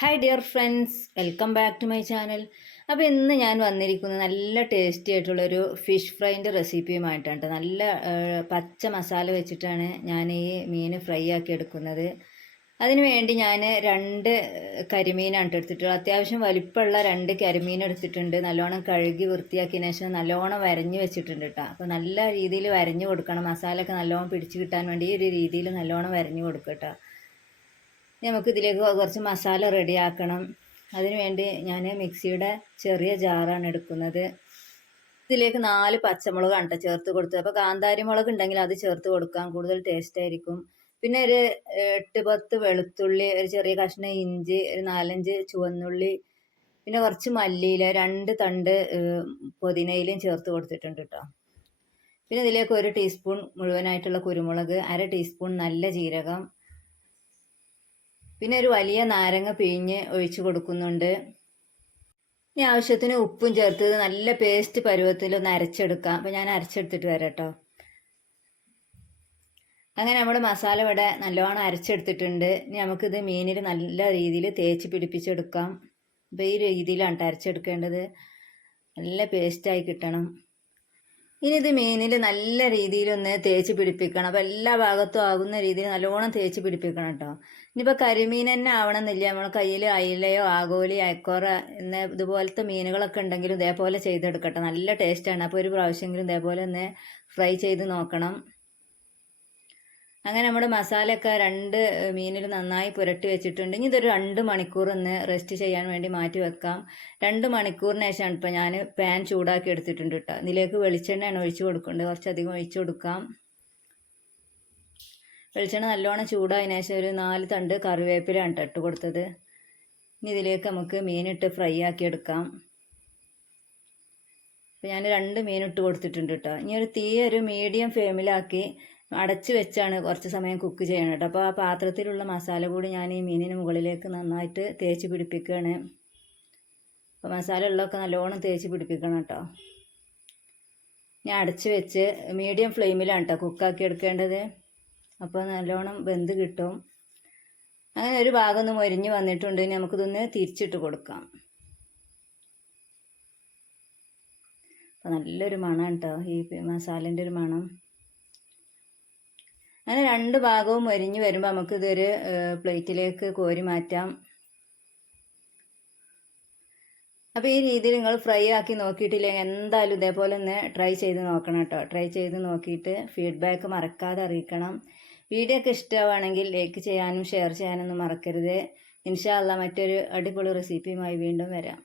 Hi dear friends welcome back to my channel അപ്പോൾ ഇന്ന് ഞാൻ വന്നിരിക്കുന്നത് നല്ല ടേസ്റ്റി ആയിട്ടുള്ളൊരു ഫിഷ് ഫ്രൈന്റെ റെസിപ്പിയുമായിട്ടാണ് ട്ടോ. നല്ല പച്ച മസാല വെച്ചിട്ടാണ് ഞാൻ ഈ മീൻ ഫ്രൈ ആക്കി എടുക്കുന്നത്. അതിന് വേണ്ടി ഞാൻ രണ്ട് കരിമീനാണ് ട്ടോ എടുത്തിട്ടുള്ളത്. അത്യാവശ്യം വലിപ്പമുള്ള രണ്ട് കരിമീൻ എടുത്തിട്ടുണ്ട്. നല്ലോണം കഴുകി വൃത്തിയാക്കിയതിന് ശേഷം നല്ലോണം വരഞ്ഞ് വെച്ചിട്ടുണ്ട് കേട്ടോ. അപ്പോൾ നല്ല രീതിയിൽ വരഞ്ഞ് കൊടുക്കണം. മസാലയൊക്കെ നല്ലോണം പിടിച്ച് കിട്ടാൻ വേണ്ടി ഈ ഒരു രീതിയിൽ നല്ലോണം വരഞ്ഞ് കൊടുക്കുക നമുക്ക് ഇതിലേക്ക് കുറച്ച് മസാല റെഡിയാക്കണം. അതിനുവേണ്ടി ഞാൻ മിക്സിയുടെ ചെറിയ ജാറാണ് എടുക്കുന്നത്. ഇതിലേക്ക് നാല് പച്ചമുളക് കേട്ടോ ചേർത്ത് കൊടുത്തത്. അപ്പോൾ കാന്താരി മുളക് ഉണ്ടെങ്കിൽ അത് ചേർത്ത് കൊടുക്കാം. കൂടുതൽ ടേസ്റ്റ് ആയിരിക്കും. പിന്നെ ഒരു എട്ട് പത്ത് വെളുത്തുള്ളി ഒരു ചെറിയ കഷ്ണം ഇഞ്ചി ഒരു നാലഞ്ച് ചുവന്നുള്ളി പിന്നെ കുറച്ച് മല്ലിയില രണ്ട് തണ്ട് പുതിനയിലും ചേർത്ത് കൊടുത്തിട്ടുണ്ട് കേട്ടോ പിന്നെ ഇതിലേക്ക് ഒരു ടീസ്പൂൺ മുഴുവനായിട്ടുള്ള കുരുമുളക് അര ടീസ്പൂൺ നല്ല ജീരകം പിന്നെ ഒരു വലിയ നാരങ്ങ പിഴിഞ്ഞ് ഒഴിച്ച് കൊടുക്കുന്നുണ്ട്. ഇനി ആവശ്യത്തിന് ഉപ്പും ചേർത്ത് നല്ല പേസ്റ്റ് പരുവത്തിൽ ഒന്ന് അരച്ചെടുക്കാം. അപ്പം ഞാൻ അരച്ചെടുത്തിട്ട് വരാം കേട്ടോ. അങ്ങനെ നമ്മുടെ മസാല ഇവിടെ നല്ലോണം അരച്ചെടുത്തിട്ടുണ്ട്. ഇനി നമുക്കിത് മീനിൽ നല്ല രീതിയിൽ തേച്ച് പിടിപ്പിച്ചെടുക്കാം. അപ്പോൾ ഈ രീതിയിലാണ് അരച്ചെടുക്കേണ്ടത്. നല്ല പേസ്റ്റായി കിട്ടണം. ഇനി ഇത് മീനിൽ നല്ല രീതിയിലൊന്ന് തേച്ച് പിടിപ്പിക്കണം. അപ്പോൾ എല്ലാ ഭാഗത്തും ആകുന്ന രീതിയിൽ നല്ലോണം തേച്ച് പിടിപ്പിക്കണം കേട്ടോ. ഇനിയിപ്പോൾ കരിമീൻ തന്നെ ആവണമെന്നില്ല. നമ്മൾ കയ്യിൽ അയിലയോ ആഗോലി അയക്കോറ എന്ന ഇതുപോലത്തെ മീനുകളൊക്കെ ഉണ്ടെങ്കിലും ഇതേപോലെ ചെയ്തെടുക്കട്ടെ. നല്ല ടേസ്റ്റാണ് അപ്പോൾ ഒരു പ്രാവശ്യമെങ്കിലും ഇതേപോലെ ഒന്ന് ഫ്രൈ ചെയ്ത് നോക്കണം. അങ്ങനെ നമ്മുടെ മസാലയൊക്കെ രണ്ട് മീനിൽ നന്നായി പുരട്ടി വെച്ചിട്ടുണ്ട്. ഇനി ഇതൊരു രണ്ട് മണിക്കൂർ ഒന്ന് റെസ്റ്റ് ചെയ്യാൻ വേണ്ടി മാറ്റി വെക്കാം. രണ്ട് മണിക്കൂറിന് ശേഷമാണ് ഇപ്പോൾ ഞാൻ പാൻ ചൂടാക്കി എടുത്തിട്ടുണ്ട് കേട്ടോ. ഇതിലേക്ക് വെളിച്ചെണ്ണയാണ് ഒഴിച്ച് കൊടുക്കേണ്ടത്. കുറച്ചധികം ഒഴിച്ച് കൊടുക്കാം. വെളിച്ചെണ്ണ നല്ലോണം ചൂടായതിനു ശേഷം ഒരു നാല് തണ്ട് കറിവേപ്പിലാണ് ട്ടോ ഇട്ട് കൊടുത്തത്. ഇനി ഇതിലേക്ക് നമുക്ക് മീനിട്ട് ഫ്രൈ ആക്കി എടുക്കാം. അപ്പോൾ ഞാൻ രണ്ട് മീനിട്ട് കൊടുത്തിട്ടുണ്ട് കേട്ടോ. ഇനി ഒരു തീ ഒരു മീഡിയം ഫ്ലെയിമിലാക്കി അടച്ച് വെച്ചാണ് കുറച്ച് സമയം കുക്ക് ചെയ്യണം കേട്ടോ അപ്പോൾ ആ പാത്രത്തിലുള്ള മസാല കൂടി ഞാൻ ഈ മീനിന് മുകളിലേക്ക് നന്നായിട്ട് തേച്ച് പിടിപ്പിക്കുകയാണ് അപ്പോൾ മസാല ഉള്ളതൊക്കെ നല്ലോണം തേച്ച് പിടിപ്പിക്കണം കേട്ടോ ഞാൻ അടച്ച് വെച്ച് മീഡിയം ഫ്ലെയിമിലാണ് കേട്ടോ കുക്കാക്കി എടുക്കേണ്ടത്. അപ്പോൾ നല്ലോണം വെന്ത് കിട്ടും. അങ്ങനെ ഒരു ഭാഗം ഒന്ന് മൊരിഞ്ഞ് വന്നിട്ടുണ്ട്. ഇനി നമുക്കിതൊന്ന് തിരിച്ചിട്ട് കൊടുക്കാം. അപ്പോൾ നല്ലൊരു മണം കേട്ടോ ഈ മസാലേന്റെ ഒരു മണം. അങ്ങനെ രണ്ട് ഭാഗവും ഒരിഞ്ഞ് വരുമ്പോൾ നമുക്ക് ഇതൊരു പ്ലേറ്റിലേക്ക് കോരി മാറ്റാം. അപ്പോൾ ഈ രീതിയിൽ നിങ്ങൾ ഫ്രൈ ആക്കി നോക്കിയിട്ടില്ലെങ്കിൽ എന്തായാലും ഇതേപോലെ ഒന്ന് ട്രൈ ചെയ്ത് നോക്കണം കേട്ടോ. ട്രൈ ചെയ്ത് നോക്കിയിട്ട് ഫീഡ്ബാക്ക് മറക്കാതെ അറിയിക്കണം. വീഡിയോ ഒക്കെ ഇഷ്ടമാണെങ്കിൽ ലൈക്ക് ചെയ്യാനും ഷെയർ ചെയ്യാനൊന്നും മറക്കരുത്. ഇൻഷാല്ല മറ്റൊരു അടിപൊളി റെസിപ്പിയുമായി വീണ്ടും വരാം.